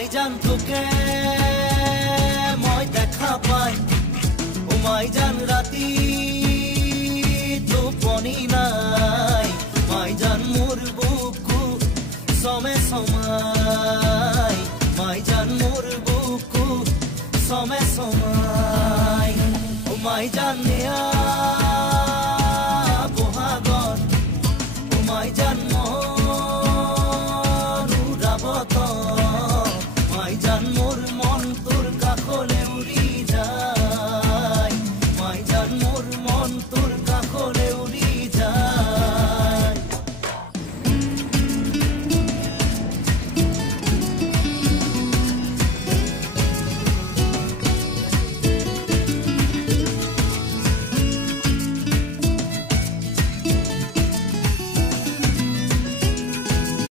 মাই জান তোকে মই দেখা পাই ও মাই জান রাতি টোপনি নাই মাই জান মোর বুকু সমে সমাই মাই জান মোর বুকু সমে সমাই ও মাই জান নিয়া